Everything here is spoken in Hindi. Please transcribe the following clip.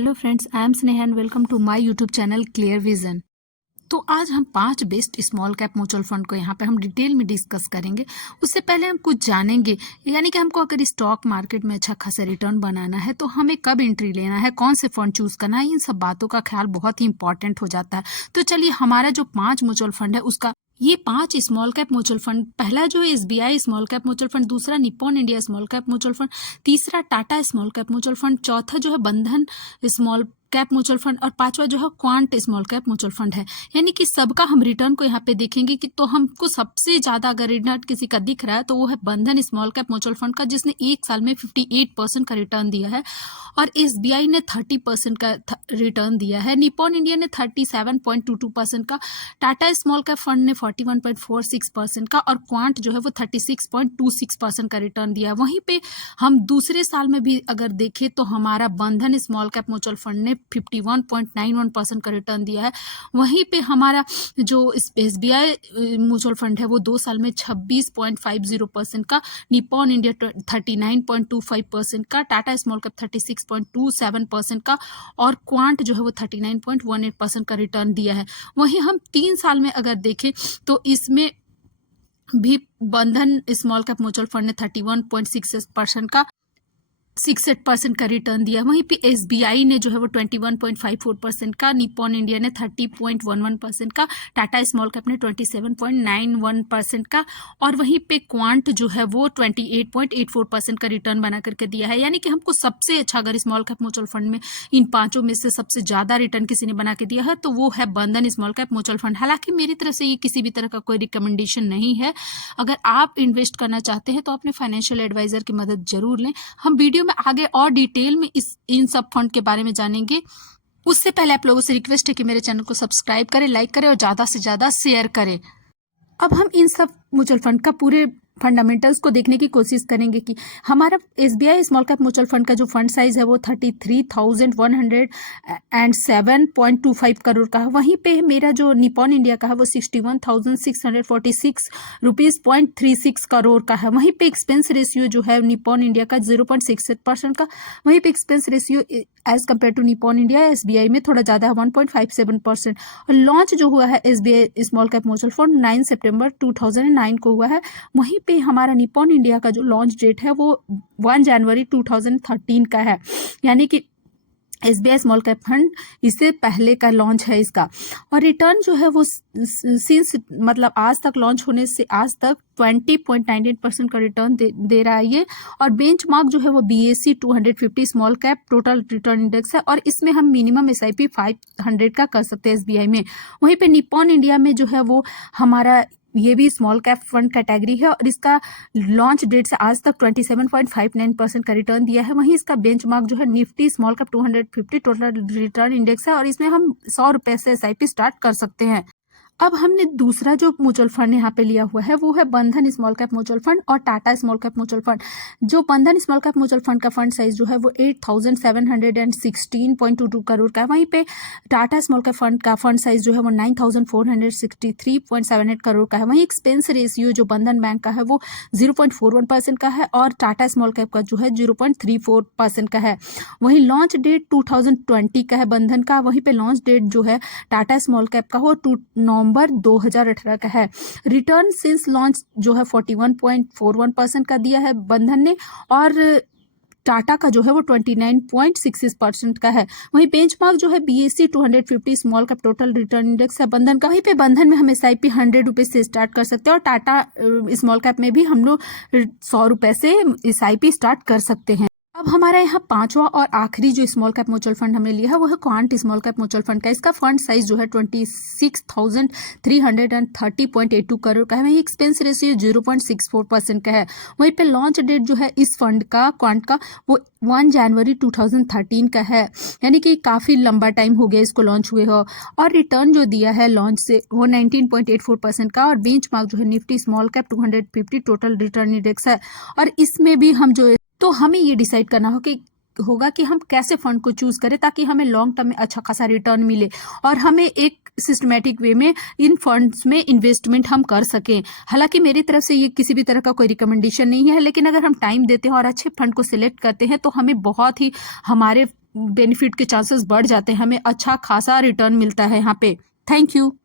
Hello friends, I am Sneha and welcome to my YouTube channel clear vision. तो आज हम 5 best small cap mutual fund को यहाँ पे हम डिटेल में डिस्कस करेंगे। उससे पहले हम कुछ जानेंगे, यानी कि हमको अगर स्टॉक मार्केट में अच्छा खासा रिटर्न बनाना है तो हमें कब एंट्री लेना है, कौन से फंड चूज करना है, इन सब बातों का ख्याल बहुत ही इंपॉर्टेंट हो जाता है। तो चलिए, हमारा जो 5 म्यूचुअल फंड है उसका ये 5 स्मॉल कैप म्यूचुअल फंड, पहला जो है SBI small cap mutual fund, दूसरा Nippon India small cap mutual fund, तीसरा Tata small cap mutual fund, चौथा जो है बंधन स्मॉल कैप म्यूचुअल फंड और पांचवा जो है quant small cap mutual fund है। यानी कि सबका हम रिटर्न को यहाँ पे देखेंगे कि तो हमको सबसे ज्यादा अगर रिटर्न किसी का दिख रहा है तो वो है बंधन स्मॉल कैप म्यूचुअल फंड का, जिसने एक साल में 58% का रिटर्न दिया है और SBI ने 30% का रिटर्न दिया है, निप्पॉन इंडिया ने 37.22% का, टाटा स्मॉल कैप फंड ने 41.46% का और क्वांट जो है वो 36.26% का रिटर्न दिया है। वहीं पे हम दूसरे साल में भी अगर देखें तो हमारा बंधन स्मॉल कैप म्यूचुअल फंड ने 51.91% का रिटर्न दिया है। वहीं पे हमारा जो SBI म्यूचुअल फंड है वो 2 साल में 26.50% का, निप्पॉन इंडिया 39.25% का, टाटा स्मॉल कैप 36.27% का और क्वांट जो है वो 39.18% का रिटर्न दिया है। वहीं हम 3 साल में अगर देखें तो इसमें भी बंधन स्मॉल कैप म्यूचुअल फंड ने 31.66% का 68% का रिटर्न दिया। वहीं पे SBI ने जो है वो 21.54% का, निप्पॉन इंडिया ने 30.11% का, टाटा स्मॉल कैप ने 27.91% का और वहीं पे क्वांट जो है वो 28.84% का रिटर्न बना करके दिया है। यानी कि हमको सबसे अच्छा, अगर स्मॉल कैप म्यूचुअल फंड में इन पांचों में से सबसे ज्यादा रिटर्न किसी ने बना के दिया है तो वो है बंधन स्मॉल कैप म्यूचुअल फंड। हालांकि मेरी तरफ से ये किसी भी तरह का कोई रिकमेंडेशन नहीं है। अगर आप इन्वेस्ट करना चाहते हैं तो अपने फाइनेंशियल एडवाइजर की मदद जरूर लें। हम वीडियो में आगे और डिटेल में इन सब फंड के बारे में जानेंगे। उससे पहले आप लोगों से रिक्वेस्ट है कि मेरे चैनल को सब्सक्राइब करें, लाइक करें और ज्यादा से ज्यादा शेयर करें। अब हम इन सब म्यूचुअल फंड का पूरे फंडामेंटल्स को देखने की कोशिश करेंगे कि हमारा SBI small cap mutual fund का जो फंड साइज है वो 33,107.25 करोड़ का है। वहीं पे मेरा जो निप्पॉन इंडिया का है वो 61,646 रुपीज 0.36 करोड़ का है। वहीं पे एक्सपेंस रेशियो जो है निप्पॉन इंडिया का 0.68% का, वहीं पे expense ratio as compared to Nippon India SBI में थोड़ा ज्यादा है 1.57%। और लॉन्च जो हुआ है SBI small cap mutual fund 9 सितंबर 2009 को हुआ है। वहीं पे हमारा निप्पॉन इंडिया का जो लॉन्च डेट है वो 1 जनवरी 2013 का है। यानी कि SBI स्मॉल कैप फंड इससे पहले का लॉन्च है इसका। और रिटर्न जो है वो सिंस मतलब आज तक लॉन्च होने से आज तक 20.98% का रिटर्न दे रहा है ये। और बेंचमार्क जो है वो BSE 250 small cap total return index है और इसमें हम मिनिमम SIP 500 का कर सकते हैं SBI में। वहीं पे निप्पॉन इंडिया में जो है वो हमारा ये भी स्मॉल कैप फंड कैटेगरी है और इसका लॉन्च डेट से आज तक 27.59% का रिटर्न दिया है। वहीं इसका बेंचमार्क जो है Nifty small cap 250 total return index है और इसमें हम 100 रुपए से SIP स्टार्ट कर सकते हैं। अब हमने दूसरा जो म्यूचुअल फंड यहाँ पे लिया हुआ है वो है बंधन स्मॉल कैप म्यूचुअल फंड और Tata small cap mutual fund. जो बंधन स्मॉल कैप म्यूचुअल फंड का फंड साइज जो है वो 8,716.22 करोड़ का है। वहीं पे टाटा स्मॉल कैप फंड का फंड साइज जो है वो 9,463.78 करोड़ का है। वहीं एक्सपेंस रेशियो जो बंधन बैंक का है वो 0.41% का है और टाटा स्मॉल कैप का जो है 0.34% का है। वहीं लॉन्च डेट 2020 का है बंधन का, वहीं पे लॉन्च डेट जो है टाटा स्मॉल कैप का हो नवंबर 2018 का है। रिटर्न सिंस लॉन्च जो है 41.41% का दिया है बंधन ने और टाटा का जो है वो 29.66% का है। वहीं बेंचमार्क जो है BSE 250 small cap total return index है बंधन का। वहीं पे बंधन में हम SIP 100 रुपए से स्टार्ट कर सकते हैं और टाटा स्मॉल कैप में भी हम लोग 100 रुपए से SIP स्टार्ट कर सकते हैं। अब हमारा यहाँ पांचवा और आखिरी जो स्मॉल कैप म्यूचुअल फंड हमने लिया है वो है quant small cap mutual fund का। इसका फंड साइज जो है 26,330.82 करोड़ का है। वहीं एक्सपेंस रेशियो 0.64% का है। वहीं पे लॉन्च डेट जो है इस फंड का क्वांट का वो 1 जनवरी 2013 का है। यानी कि काफी लंबा टाइम हो गया इसको लॉन्च हुए हो। और रिटर्न जो दिया है लॉन्च से वो 19.84% का और बेंचमार्क जो है Nifty small cap 250 total return index है। और इसमें भी हम जो तो हमें ये डिसाइड करना होगा कि हम कैसे फंड को चूज करें ताकि हमें लॉन्ग टर्म में अच्छा खासा रिटर्न मिले और हमें एक सिस्टमेटिक वे में इन फंड्स में इन्वेस्टमेंट हम कर सकें। हालांकि मेरी तरफ से ये किसी भी तरह का कोई रिकमेंडेशन नहीं है, लेकिन अगर हम टाइम देते हैं और अच्छे फंड को सिलेक्ट करते हैं तो हमें बहुत ही हमारे बेनिफिट के चांसेस बढ़ जाते हैं, हमें अच्छा खासा रिटर्न मिलता है यहाँ पे। Thank you.